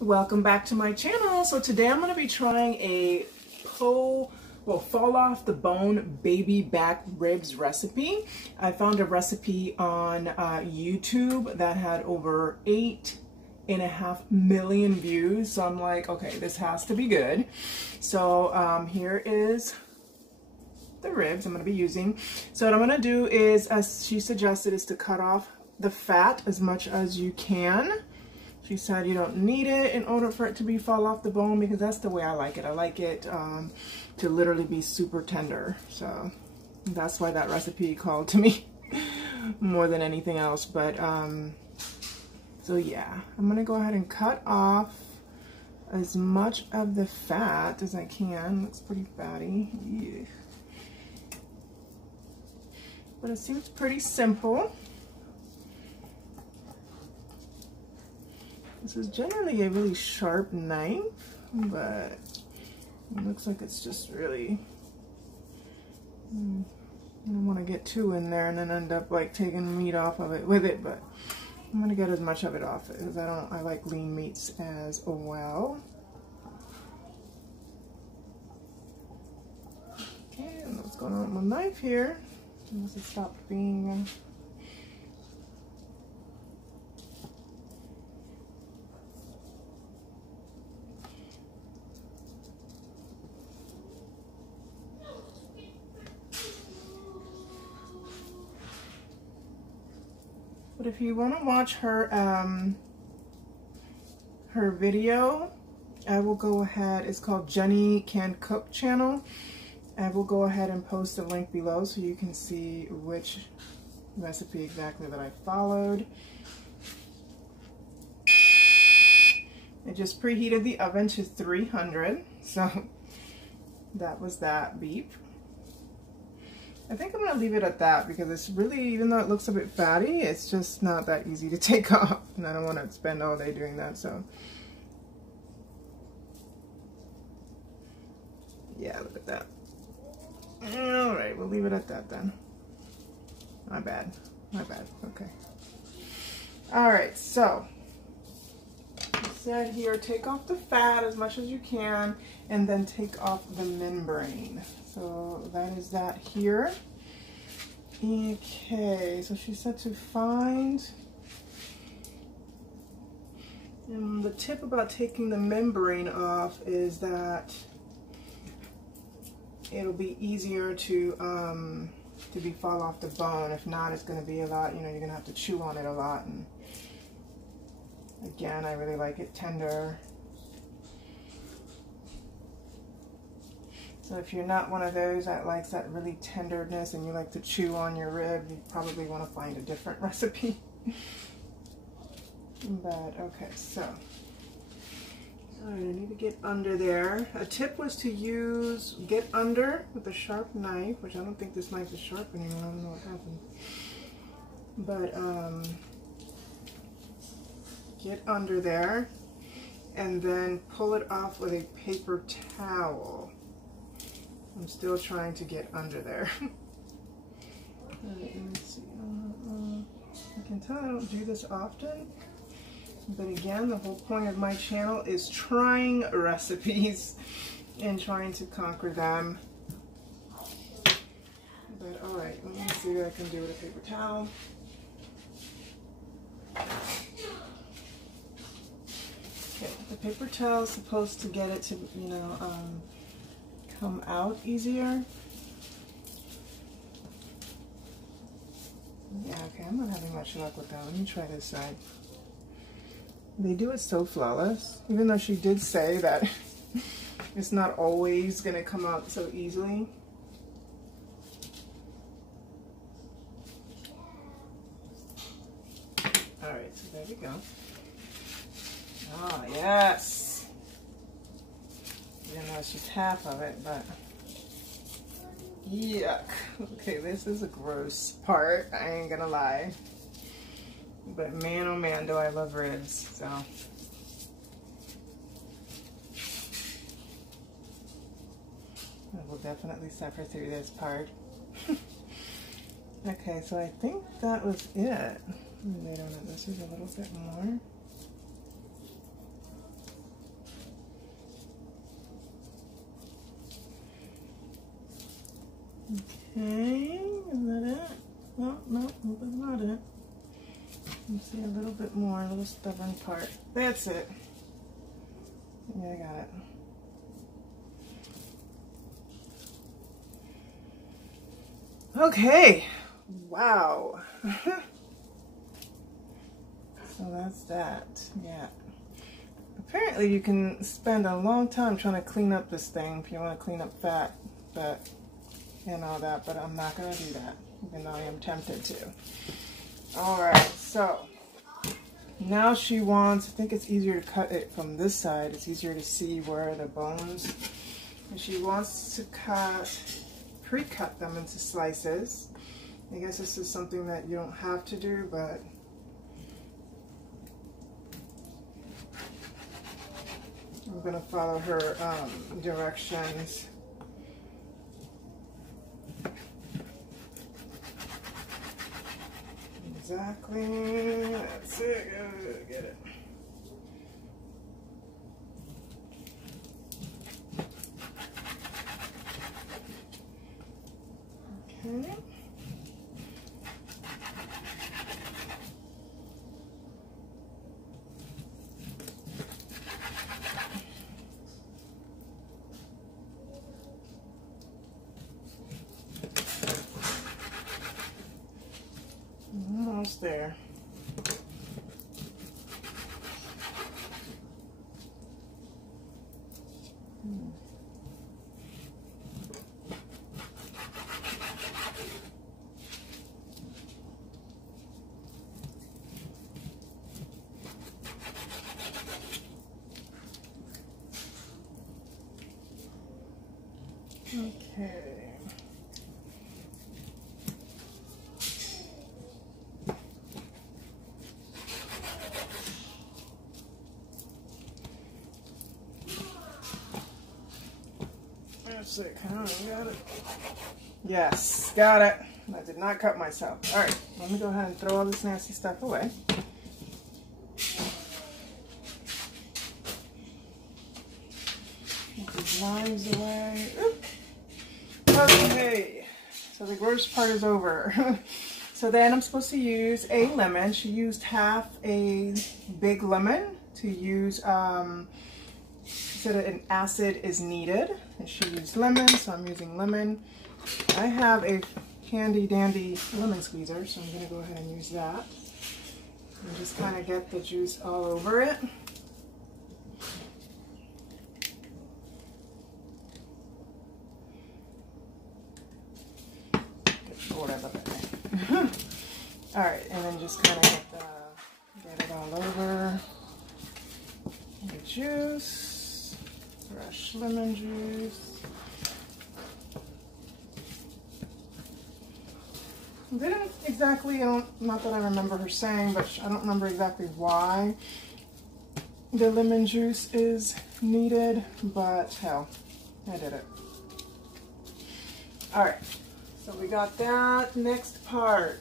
Welcome back to my channel. So today I'm going to be trying a fall off the bone baby back ribs recipe. I found a recipe on YouTube that had over 8.5 million views. So I'm like, okay, this has to be good. So here is the ribs I'm going to be using. So what I'm going to do is, as she suggested, is to cut off the fat as much as you can. She said you don't need it in order for it to be fall off the bone, because that's the way I like it. I like it to literally be super tender. So that's why that recipe called to me more than anything else. But so yeah, I'm gonna go ahead and cut off as much of the fat as I can. Looks pretty fatty. Yeah. But it seems pretty simple. This is generally a really sharp knife, but it looks like it's just really, I don't want to get too in there and then end up like taking meat off of it with it, but I'm going to get as much of it off it because I like lean meats as well. Okay, and what's going on with my knife here? Unless it stopped being... But if you want to watch her her video, I will go ahead. It's called Jenny Can Cook channel. I will go ahead and post a link below so you can see which recipe exactly that I followed. I just preheated the oven to 300, so that was that beep. I think I'm going to leave it at that because it's really, even though it looks a bit fatty, it's just not that easy to take off. And I don't want to spend all day doing that, so. Yeah, look at that. Alright, we'll leave it at that then. My bad. My bad. Okay. Alright, so. It said here, take off the fat as much as you can, and then take off the membrane. So that is that here. Okay, so she said to find, and the tip about taking the membrane off is that it'll be easier to be fall off the bone. If not, it's going to be a lot, you know, you're going to have to chew on it a lot. And again, I really like it tender. So if you're not one of those that likes that really tenderness and you like to chew on your rib, you probably want to find a different recipe. But okay, so all right, I need to get under there. A tip was to get under with a sharp knife, which I don't think this knife is sharp anymore. I don't know what happened. But get under there and then pull it off with a paper towel. I'm still trying to get under there. Alright, let me see. I can tell I don't do this often, but again, the whole point of my channel is trying recipes and trying to conquer them. But alright, let me see what I can do with a paper towel. Okay, the paper towel is supposed to get it to, you know, come out easier. Yeah, okay, I'm not having much luck with that. Let me try this side. They do it so flawless, even though she did say that it's not always going to come out so easily. Alright, so there we go. Oh, yes! Even though it's just half of it, but yuck. Okay, this is a gross part, I ain't gonna lie. But man, oh man, do I love ribs, so. I will definitely suffer through this part. Okay, so I think that was it. Let me lay down on this is a little bit more. Okay, is that it? No, no, that's not it. Let's see a little bit more, a little stubborn part. That's it. Yeah, I got it. Okay, wow. So that's that, yeah. Apparently you can spend a long time trying to clean up this thing if you want to clean up fat, but and all that, but I'm not going to do that, even though I am tempted to. Alright, so now she wants, I think it's easier to cut it from this side, it's easier to see where the bones, and she wants to pre-cut them into slices. I guess this is something that you don't have to do, but I'm going to follow her directions. Exactly, that's it, get it. Okay. Almost there. Okay. That's it. Got it. Yes, got it. I did not cut myself. All right, let me go ahead and throw all this nasty stuff away. Get these lines away. Oop. Okay, so the worst part is over. So then I'm supposed to use a lemon. She used half a big lemon to use, she said an acid is needed. And she used lemon, so I'm using lemon. I have a handy dandy lemon squeezer, so I'm gonna go ahead and use that. And just kind of get the juice all over it. All right, and then just kind of get it all over the juice, fresh lemon juice. Didn't exactly, not that I remember her saying, but I don't remember exactly why the lemon juice is needed, but hell, I did it. All right, so we got that. Next part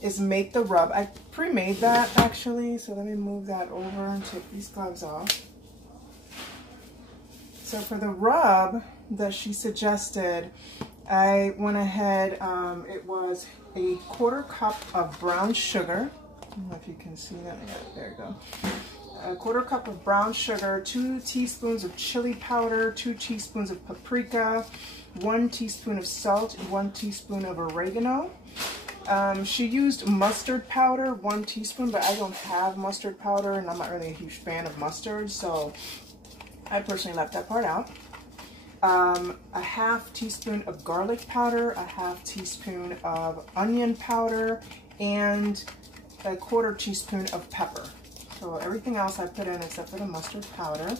is make the rub. I pre-made that actually, so let me move that over and take these gloves off. So for the rub that she suggested, I went ahead, it was a 1/4 cup of brown sugar. I don't know if you can see that. Yeah, there you go. A 1/4 cup of brown sugar, 2 teaspoons of chili powder, 2 teaspoons of paprika, 1 teaspoon of salt, and 1 teaspoon of oregano. She used mustard powder, 1 teaspoon, but I don't have mustard powder and I'm not really a huge fan of mustard, so I personally left that part out. A 1/2 teaspoon of garlic powder, a 1/2 teaspoon of onion powder, and a 1/4 teaspoon of pepper. So everything else I put in except for the mustard powder.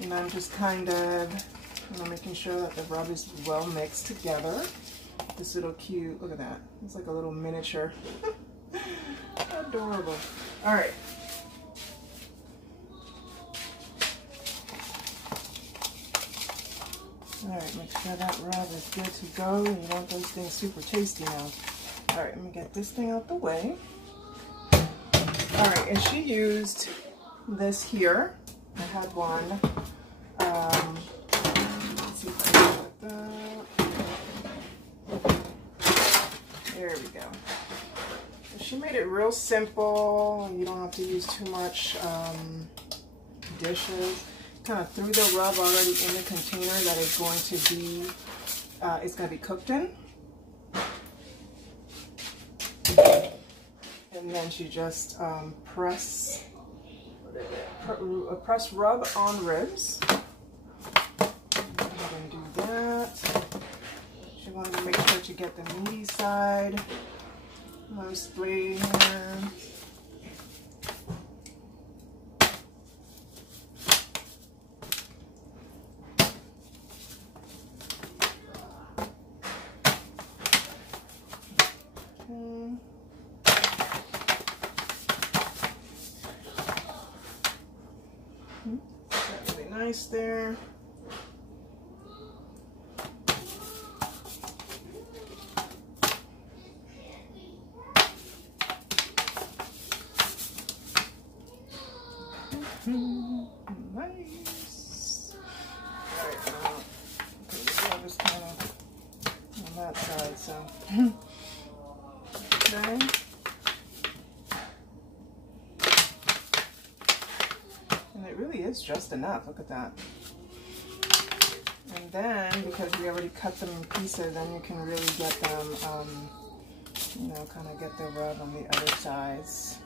And I'm just kind of making sure that the rub is well mixed together. This little cute, look at that. It's like a little miniature. Adorable. All right. All right, make sure that rub is good to go. You want those things super tasty now. All right, let me get this thing out the way. All right, and she used this here. I had one. Let's see if I can put that. There we go. She made it real simple. You don't have to use too much dishes. Kind of threw the rub already in the container that is going to be it's going to be cooked in. And then she just press rub on ribs. Go ahead and do that. She wanted to make sure to get the meaty side mostly here. That's really nice there. Nice. Alright, now, okay, the rub is kind of on that side, so. Okay. And it really is just enough, look at that. And then, because we already cut them in pieces, then you can really get them, you know, kind of get the rub on the other sides.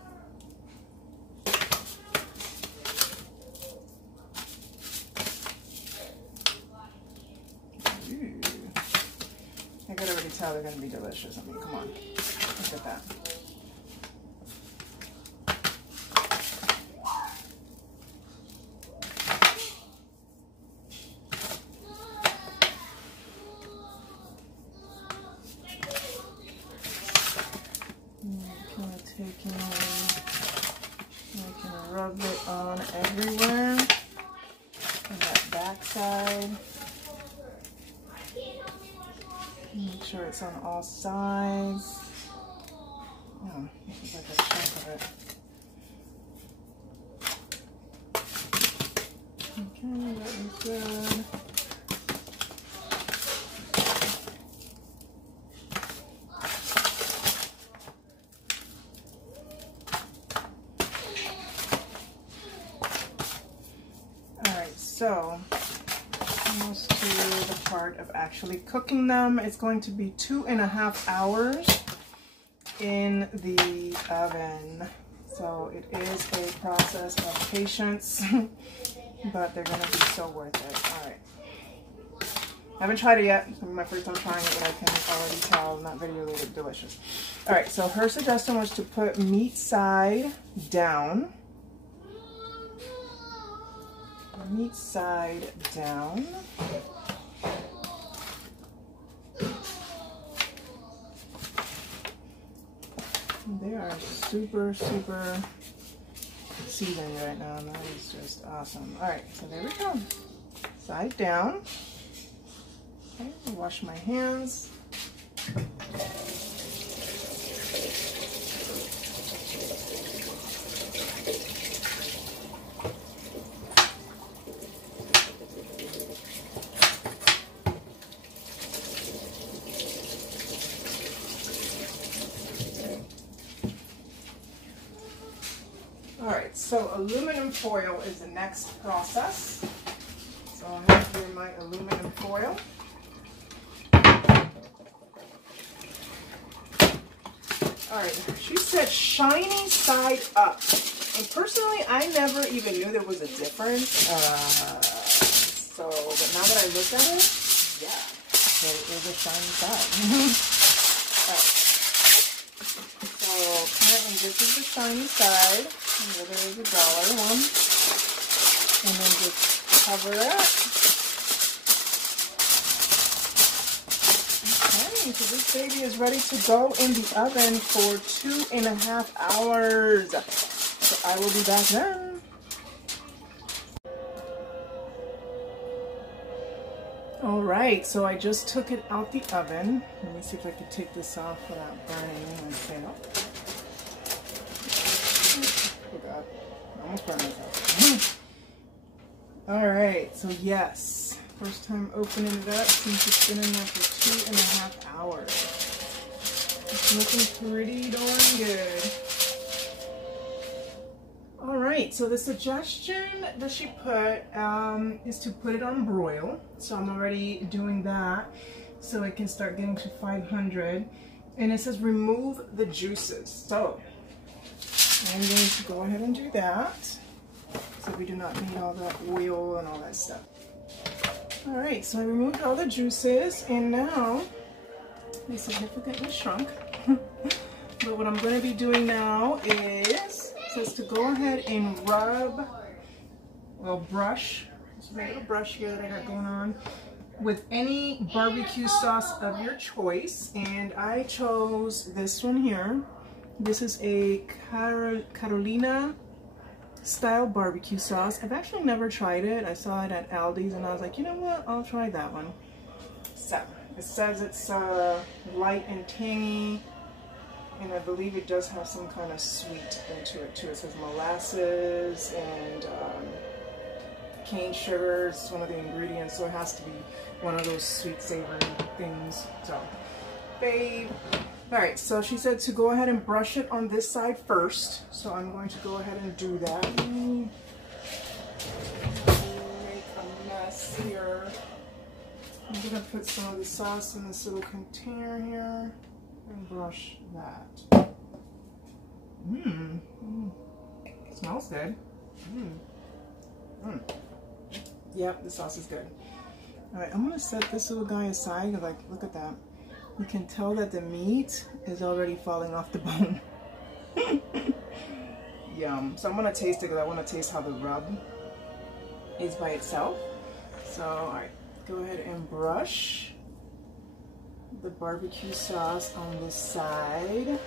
I could already tell they're going to be delicious. I mean, come on. Look at that. Kind of taking, I can rub it on everywhere. On that back side. Make sure it's on all sides. Oh, this is like a chunk of it. Okay, that is good. Alright, so almost to the part of actually cooking them. It's going to be 2.5 hours in the oven. So it is a process of patience, but they're going to be so worth it. All right. I haven't tried it yet. It's my first time trying it, but I can already tell not very really delicious. All right, so her suggestion was to put meat side down. Meat side down. They are super seasoned right now, and that is just awesome. All right, so there we go. Side down. Okay, wash my hands. Alright, so aluminum foil is the next process. So I have here my aluminum foil. Alright, she said shiny side up. And personally, I never even knew there was a difference. But now that I look at it, yeah, there is a shiny side. Alright. So apparently this is the shiny side. And the other is a dollar one. And then just cover it. Okay, so this baby is ready to go in the oven for 2.5 hours. So I will be back then. Alright, so I just took it out the oven. Let me see if I can take this off without burning myself. Oh god, I almost burned myself. Alright, so yes, first time opening it up since it's been in there for 2.5 hours. It's looking pretty darn good. All right, so the suggestion that she put is to put it on broil. So I'm already doing that so it can start getting to 500. And it says remove the juices. So I'm going to go ahead and do that. So we do not need all that oil and all that stuff. All right, so I removed all the juices and now they significantly shrunk. But what I'm going to be doing now is, says to go ahead and rub, well, brush, just a little brush here that I got going on, with any barbecue sauce of your choice. And I chose this one here. This is a Carolina style barbecue sauce. I've actually never tried it. I saw it at Aldi's and I was like, you know what, I'll try that one. So it says it's light and tangy, and I believe it does have some kind of sweet into it too. It says molasses and cane sugar is one of the ingredients, so it has to be one of those sweet savory things. So babe, all right, so she said to go ahead and brush it on this side first, so I'm going to go ahead and do that. Make a mess here. I'm gonna put some of the sauce in this little container here and brush that. It smells good. Yep, the sauce is good. All right, I'm gonna set this little guy aside. Like, look at that. You can tell that the meat is already falling off the bone. Yum. So I'm gonna taste it because I want to taste how the rub is by itself. So, all right, go ahead and brush the barbecue sauce on this side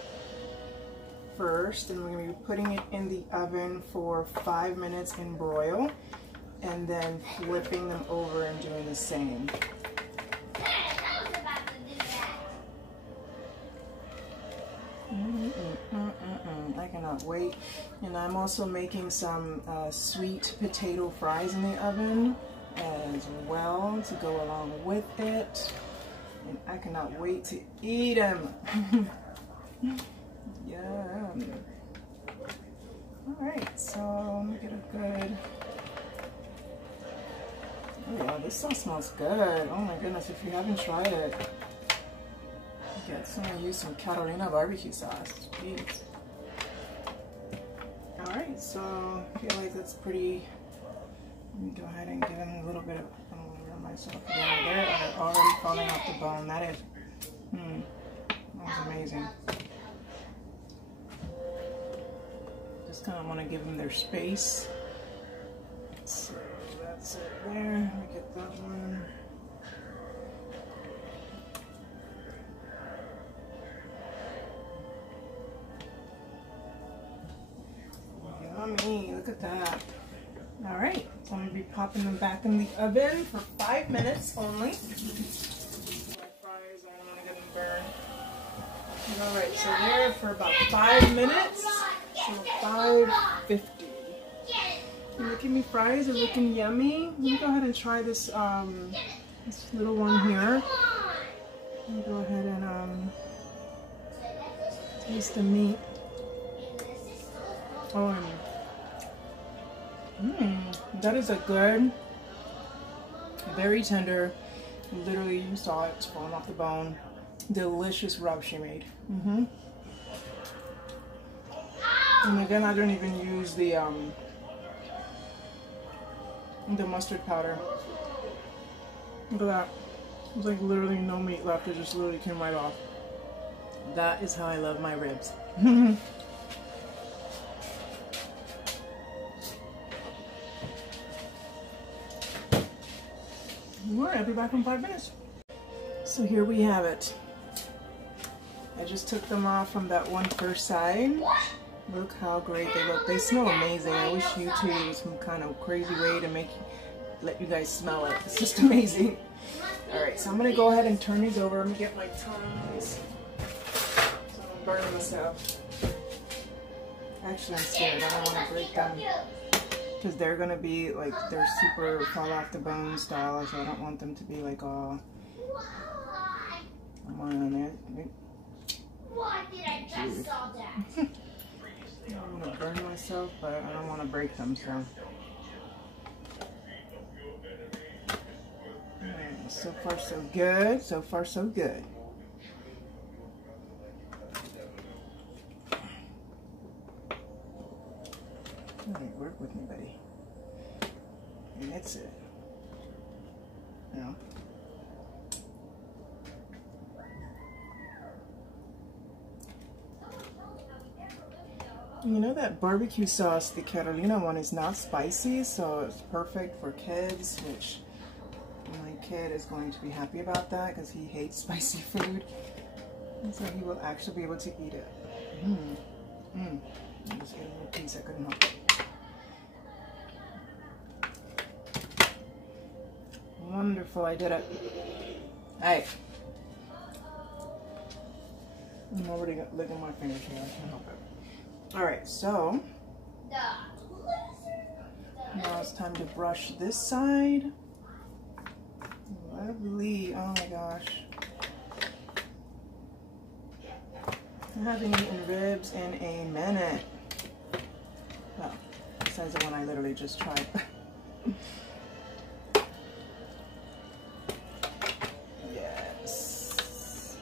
first, and we're going to be putting it in the oven for 5 minutes and broil, and then flipping them over and doing the same. I cannot wait. And I'm also making some sweet potato fries in the oven as well to go along with it. And I cannot wait to eat them. Yum. Alright, so let me get a good... Oh yeah, this sauce smells good. Oh my goodness, if you haven't tried it, get some of you some Carolina barbecue sauce. Jeez. Alright, so I feel like that's pretty... Let me go ahead and give them a little bit of... I'm going to rub myself down. They're already falling off the bone. That is... That's amazing. Just kind of want to give them their space. So that's it there. Let me get that one. Yummy, look at that. All right, so I'm gonna be popping them back in the oven for 5 minutes only. My fries, I don't want to get them burned. All right, so they're for about 5 minutes, so 5:50. And look at me, fries are looking yummy. Let me go ahead and try this this little one here. Let me go ahead and taste the meat. Oh, that is a good, very tender, literally you saw it, it's falling off the bone, delicious rub she made. And again, I don't even use the mustard powder. Look at that. There's like literally no meat left, it just literally came right off. That is how I love my ribs. Alright, I'll be back in 5 minutes. So here we have it. I just took them off from that one first side. Look how great they look. They smell amazing. I wish YouTube was some kind of crazy way to let you guys smell it. It's just amazing. Alright, so I'm going to go ahead and turn these over. Let me get my tongs so I don't burn myself. Actually, I'm scared. I don't want to break them. Because they're going to be like, they're super fall off the bone style, so I don't want them to be like all... Come on in there. Why did I just saw that? I don't want to burn myself, but I don't want to break them, so. Alright, so far so good. So far so good. Alright, work with me, buddy. That's it. Yeah. You know that barbecue sauce, the Carolina one, is not spicy, so it's perfect for kids, which my kid is going to be happy about that because he hates spicy food. And so he will actually be able to eat it. I just ate a little piece, I couldn't help it. Wonderful, I did it. Alright. I'm already licking my fingers here, I can't help it. Alright, so now it's time to brush this side. Lovely, oh my gosh. I haven't eaten ribs in a minute. Well, besides the one I literally just tried. Yes.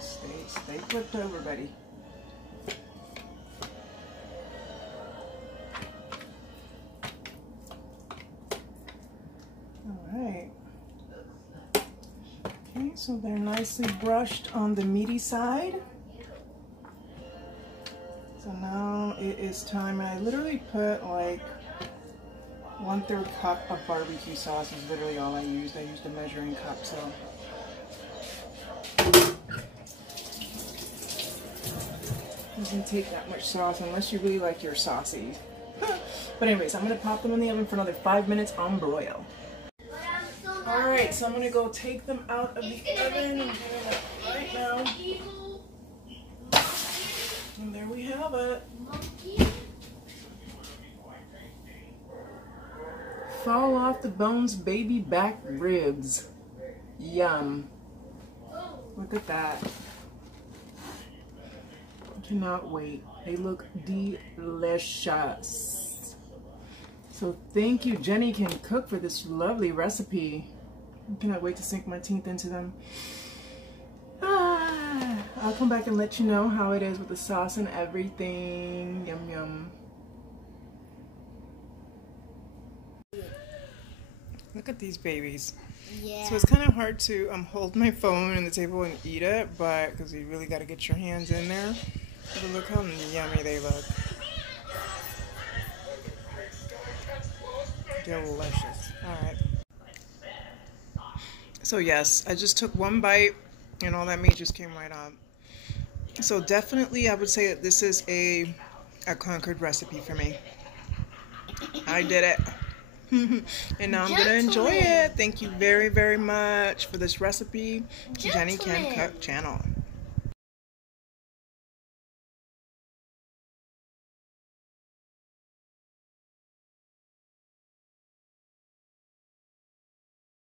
Stay flipped over, buddy. Alright. Okay, so they're nicely brushed on the meaty side. So now it is time, and I literally put like 1/3 cup of barbecue sauce is literally all I used. I used a measuring cup, so. Doesn't take that much sauce unless you really like your saucy. But anyways, I'm gonna pop them in the oven for another 5 minutes on broil. Alright, so I'm gonna go take them out of the oven. I'm doing it right now. And there we have it. Fall off the bones baby back ribs. Yum. Look at that. I cannot wait. They look delicious. So thank you, Jenny Can Cook, for this lovely recipe. I cannot wait to sink my teeth into them. I'll come back and let you know how it is with the sauce and everything. Yum yum. Look at these babies. Yeah. So it's kind of hard to hold my phone on the table and eat it, but because you really got to get your hands in there. But look how yummy they look. Delicious. Alright. So yes, I just took one bite and all that meat just came right out. So definitely I would say that this is a conquered recipe for me. I did it. And now I'm going to enjoy it. Thank you very, very much for this recipe. Jenny Can Cook channel.